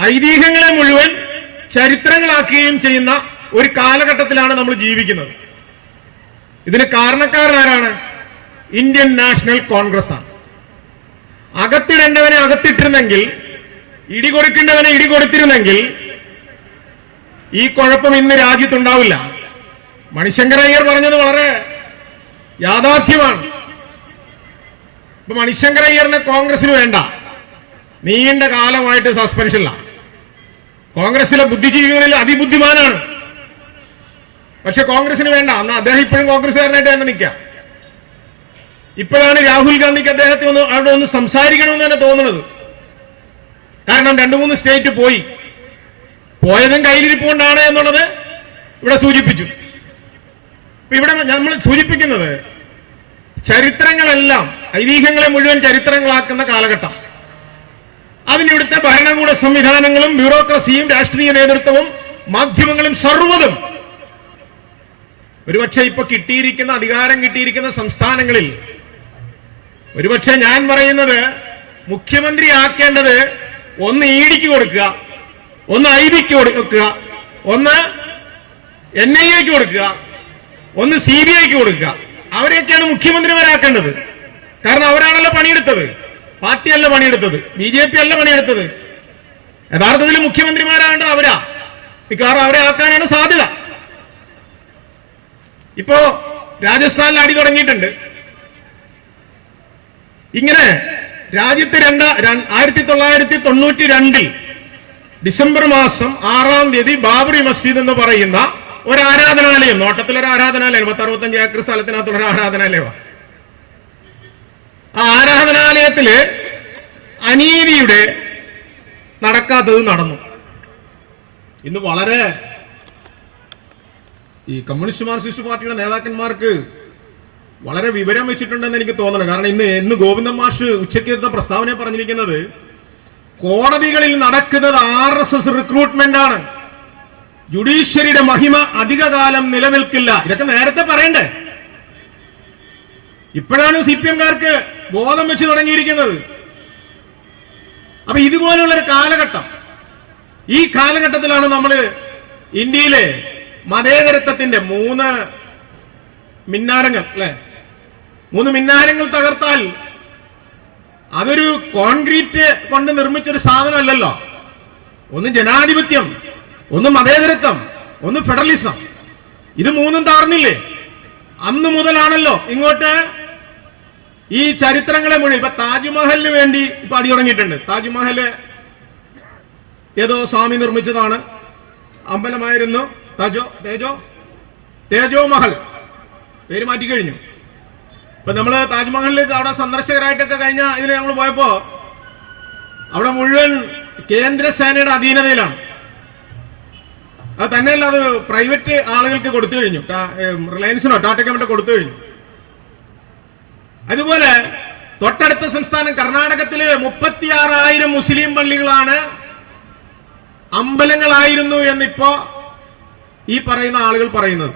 ഐതിഹ്യങ്ങളെ മുഴുവൻ ചരിത്രങ്ങളാക്കുകയും ചെയ്യുന്ന ഒരു കാലഘട്ടത്തിലാണ് നമ്മൾ ജീവിക്കുന്നത്. ഇതിന് കാരണക്കാരനാരാണ്? ഇന്ത്യൻ നാഷണൽ കോൺഗ്രസ് ആണ് അകത്തിടേണ്ടവനെ അകത്തിട്ടിരുന്നെങ്കിൽ ഇടികൊടുക്കേണ്ടവനെ ഇടികൊടുത്തിരുന്നെങ്കിൽ ഈ കുഴപ്പം ഇന്ന് രാജ്യത്തുണ്ടാവില്ല. മണിശങ്കർ അയ്യർ പറഞ്ഞത് വളരെ യാഥാർത്ഥ്യമാണ്. ഇപ്പൊ മണിശങ്കർ അയ്യറിനെ കോൺഗ്രസിന് വേണ്ട. നീണ്ട കാലമായിട്ട് സസ്പെൻഷനിലാണ് കോൺഗ്രസിലെ ബുദ്ധിജീവികളിൽ അതിബുദ്ധിമാനാണ്. പക്ഷെ കോൺഗ്രസിന് വേണ്ട. അന്ന് അദ്ദേഹം ഇപ്പോഴും കോൺഗ്രസ്സുകാരനായിട്ട് തന്നെ നിൽക്കാം ഇപ്പോഴാണ് രാഹുൽ ഗാന്ധിക്ക് അദ്ദേഹത്തെ ഒന്ന് അവിടെ ഒന്ന് സംസാരിക്കണമെന്ന് തന്നെ തോന്നുന്നത്. കാരണം രണ്ടു മൂന്ന് സ്റ്റേറ്റ് പോയി. പോയതും കയ്യിലിരിപ്പുകൊണ്ടാണ് എന്നുള്ളത് ഇവിടെ സൂചിപ്പിച്ചു. ഇവിടെ നമ്മൾ സൂചിപ്പിക്കുന്നത് ചരിത്രങ്ങളെല്ലാം ഐതിഹ്യങ്ങളെ മുഴുവൻ ചരിത്രങ്ങളാക്കുന്ന കാലഘട്ടം. അതിന് ഇവിടുത്തെ ഭരണകൂട സംവിധാനങ്ങളും ബ്യൂറോക്രസിയും രാഷ്ട്രീയ നേതൃത്വവും മാധ്യമങ്ങളും സർവതും ഒരുപക്ഷെ ഇപ്പൊ കിട്ടിയിരിക്കുന്ന അധികാരം കിട്ടിയിരിക്കുന്ന സംസ്ഥാനങ്ങളിൽ ഒരുപക്ഷെ ഞാൻ പറയുന്നത് മുഖ്യമന്ത്രി ആക്കേണ്ടത് ഒന്ന് ഇഡിക്ക് ഡിക്ക് കൊടുക്കുക ഒന്ന് ഐ ബിക്ക് കൊടുക്കുക ഒന്ന് എൻ ഐ എക്ക് കൊടുക്കുക ഒന്ന് സി ബി ഐക്ക് കൊടുക്കുക. അവരെയൊക്കെയാണ് മുഖ്യമന്ത്രിമാരാക്കേണ്ടത്. കാരണം അവരാണല്ലോ പണിയെടുത്തത്. പാർട്ടിയല്ല പണിയെടുത്തത്. ബി ജെ പി അല്ല പണിയെടുത്തത്. യഥാർത്ഥത്തിൽ മുഖ്യമന്ത്രിമാരാണ് അവരാ. മിക്കവാറും അവരെ ആക്കാനാണ് സാധ്യത. ഇപ്പോ രാജസ്ഥാനിൽ അടി തുടങ്ങിയിട്ടുണ്ട്. ഇങ്ങനെ രാജ്യത്ത് രണ്ട ആയിരത്തി തൊള്ളായിരത്തി തൊണ്ണൂറ്റി രണ്ടിൽ ഡിസംബർ മാസം ആറാം തീയതി ബാബറി മസ്ജിദ് എന്ന് പറയുന്ന ഒരു ആരാധനാലയം നോട്ടത്തിലൊരു ആരാധനാലയം പത്ത് അറുപത്തഞ്ച് ഏക്കർ സ്ഥലത്തിനകത്തുള്ള ഒരു ആരാധനാലയമാണ് ആരാധനാലയത്തിൽ അനീതിയുടെ നടക്കാത്തത് നടന്നു. ഇന്ന് വളരെ ഈ കമ്മ്യൂണിസ്റ്റ് മാർക്സിസ്റ്റ് പാർട്ടിയുടെ നേതാക്കന്മാർക്ക് വളരെ വിവരം വെച്ചിട്ടുണ്ടെന്ന് എനിക്ക് തോന്നണം കാരണം ഇന്ന് ഇന്ന് ഗോവിന്ദൻ മാഷ് ഉച്ചയ്ക്കത്തെ പ്രസ്താവന പറഞ്ഞിരിക്കുന്നത് കോടതികളിൽ നടക്കുന്നത് ആർ എസ് എസ് റിക്രൂട്ട്മെന്റ് ആണ് ജുഡീഷ്യറിയുടെ മഹിമ അധികകാലം നിലനിൽക്കില്ല. ഇതൊക്കെ നേരത്തെ പറയണ്ടേ? ഇപ്പോഴാണ് സി പി എംകാർക്ക് ബോധം വെച്ച് തുടങ്ങിയിരിക്കുന്നത്. അപ്പൊ ഇതുപോലുള്ളൊരു കാലഘട്ടം ഈ കാലഘട്ടത്തിലാണ് നമ്മൾ ഇന്ത്യയിലെ മതേതരത്വത്തിന്റെ മൂന്ന് മിന്നാരങ്ങൾ അല്ലെ? മൂന്ന് മിന്നാരങ്ങൾ തകർത്താൽ അതൊരു കോൺക്രീറ്റ് കൊണ്ട് നിർമ്മിച്ചൊരു സാധനമല്ലല്ലോ. ഒന്ന് ജനാധിപത്യം ഒന്ന് മതേതരത്വം ഒന്ന് ഫെഡറലിസം. ഇത് മൂന്നും താർന്നില്ലേ? അന്ന് മുതലാണല്ലോ ഇങ്ങോട്ട് ഈ ചരിത്രങ്ങളെ മുഴുവൻ ഇപ്പൊ താജ്മഹലിന് വേണ്ടി ഇപ്പൊ അടിയുറങ്ങിയിട്ടുണ്ട് താജ്മഹൽ ഏതോ സ്വാമി നിർമ്മിച്ചതാണ്. അമ്പലമായിരുന്നു തജോ തേജോ തേജോ മഹൽ. പേര് മാറ്റി കഴിഞ്ഞു. ഇപ്പൊ നമ്മൾ താജ്മഹലിൽ അവിടെ സന്ദർശകരായിട്ടൊക്കെ കഴിഞ്ഞ ഇതിൽ നമ്മൾ പോയപ്പോ അവിടെ മുഴുവൻ കേന്ദ്ര കേന്ദ്രസേനയുടെ അധീനതയിലാണ്. അത് തന്നെയല്ല അത് പ്രൈവറ്റ് ആളുകൾക്ക് കൊടുത്തു കഴിഞ്ഞു. റിലയൻസിനോ ടാറ്റ കമ്മിറ്റോ കൊടുത്തു കഴിഞ്ഞു. അതുപോലെ തൊട്ടടുത്ത സംസ്ഥാനം കർണാടകത്തിൽ മുപ്പത്തിയാറായിരം മുസ്ലിം പള്ളികളാണ് അമ്പലങ്ങളായിരുന്നു എന്നിപ്പോ ഈ പറയുന്ന ആളുകൾ പറയുന്നത്.